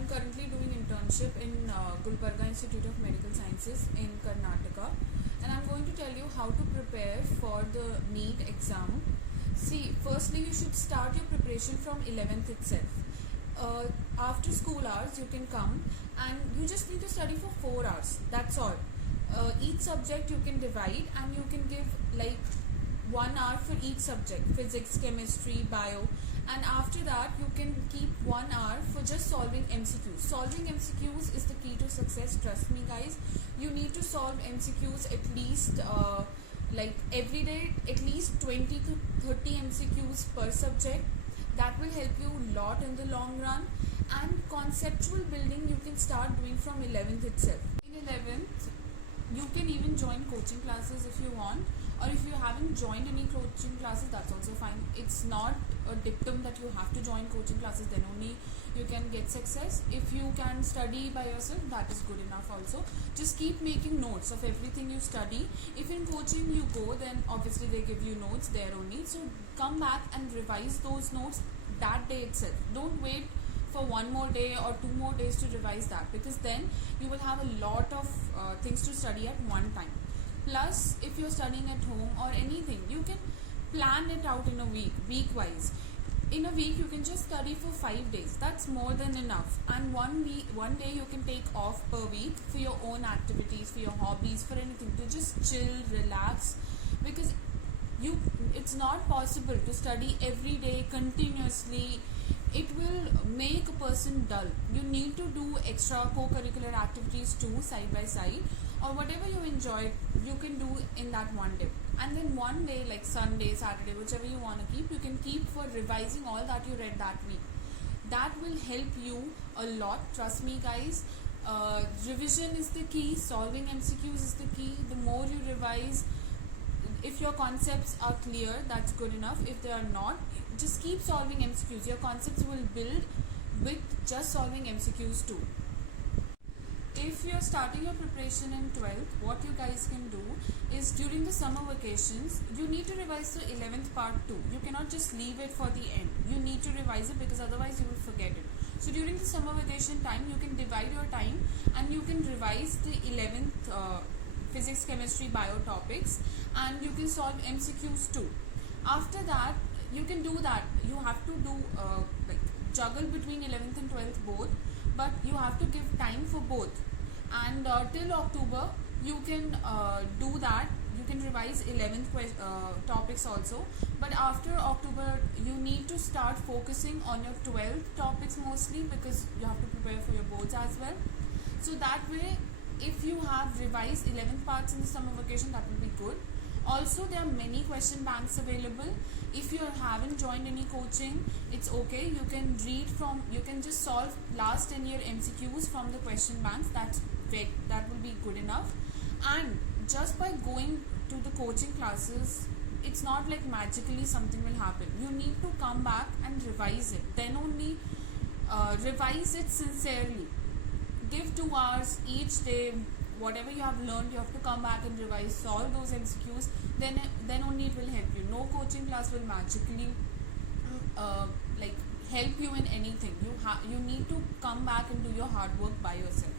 I'm currently doing internship in Gulbarga Institute of Medical Sciences in Karnataka, and I'm going to tell you how to prepare for the NEET exam. See, firstly you should start your preparation from 11th itself. After school hours you can come and you just need to study for 4 hours, that's all. Each subject you can divide and you can give like 1 hour for each subject, physics, chemistry, bio, and after that you can keep 1 hour for just solving MCQs. Solving MCQs is the key to success, trust me guys. You need to solve MCQs at least like every day, at least 20 to 30 MCQs per subject. That will help you a lot in the long run. And conceptual building you can start doing from 11th itself. In 11th you can even join coaching classes if you want, or if you haven't joined any coaching classes, that's also fine. It's not a dictum that you have to join coaching classes, then only you can get success. If you can study by yourself, that is good enough also. Just keep making notes of everything you study. If in coaching you go, then obviously they give you notes there only, so come back and revise those notes that day itself. Don't wait for 1 more day or 2 more days to revise that, because then you will have a lot of things to study at one time. Plus, if you're studying at home or anything, you can plan it out in a week wise. In a week you can just study for 5 days, that's more than enough. And one day you can take off per week for your own activities, for your hobbies, for anything, to just chill, relax, because it's not possible to study every day continuously. It will make a person dull. You need to do extra co-curricular activities too, side by side, or whatever you enjoy you can do in that one day. And then one day like Sunday, Saturday, whichever you want to keep, you can keep for revising all that you read that week. That will help you a lot, trust me guys. Revision is the key, solving MCQs is the key. The more you revise, if your concepts are clear, that's good enough. If they are not, just keep solving MCQs. Your concepts will build with just solving MCQs too. If you're starting your preparation in 12th, what you guys can do is during the summer vacations, you need to revise the 11th part too. You cannot just leave it for the end. You need to revise it, because otherwise you will forget it. So during the summer vacation time, you can divide your time and you can revise the 11th physics, chemistry, bio topics, and you can solve MCQs too. After that, you can do that. You have to do like juggle between 11th and 12th both, but you have to give time for both. And till October you can do that. You can revise 11th topics also, but after October you need to start focusing on your 12th topics mostly, because you have to prepare for your boards as well. So that way, if you have revised 11th parts in the summer vacation, that will be good. Also, there are many question banks available. If you haven't joined any coaching, it's okay. You can you can just solve last 10 year MCQs from the question banks. That will be good enough. And just by going to the coaching classes, it's not like magically something will happen. You need to come back and revise it. Then only revise it sincerely. Give 2 hours each day. Whatever you have learned, you have to come back and revise, solve those MCQs. Then only it will help you. No coaching class will magically like help you in anything. You need to come back and do your hard work by yourself.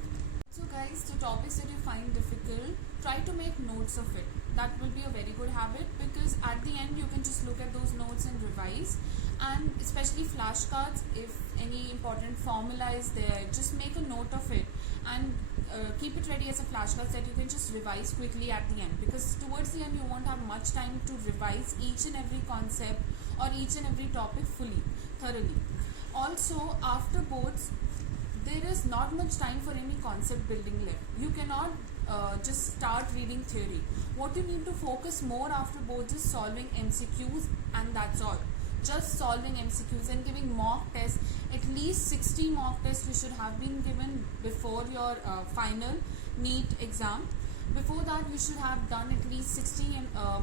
So guys, the topics that you find difficult, try to make notes of it. That will be a very good habit, because at the end you can just look at those notes and revise. And especially flashcards, if any important formula is there, just make a note of it and keep it ready as a flashcard that you can just revise quickly at the end, because towards the end you won't have much time to revise each and every concept or each and every topic thoroughly. Also, after boards, there is not much time for any concept building left. You cannot just start reading theory. What you need to focus more after boards is solving MCQs, and that's all. Just solving MCQs and giving mock tests. At least 60 mock tests you should have been given before your final NEET exam. Before that, you should have done at least 60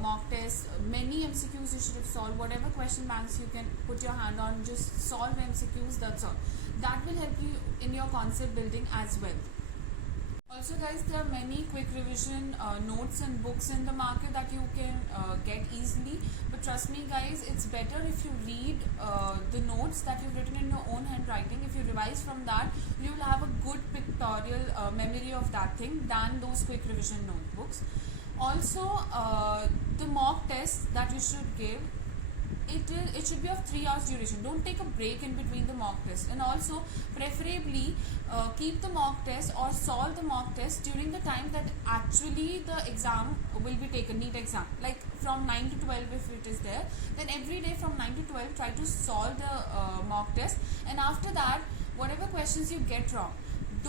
mock tests. Many MCQs you should have solved. Whatever question banks you can put your hand on, just solve MCQs, that's all. That will help you in your concept building as well. Also guys, there are many quick revision notes and books in the market that you can get easily, but trust me guys, it's better if you read the notes that you've written in your your own handwriting. If you revise from that, you will have a good pictorial memory of that thing than those quick revision notebooks. Also, the mock tests that you should give, it should be of 3 hours duration. Don't take a break in between the mock test. And also, preferably keep the mock test or solve the mock test during the time that actually the exam will be taken, NEET exam. Like from 9 to 12 if it is there, then every day from 9 to 12 try to solve the mock test. And after that, whatever questions you get wrong,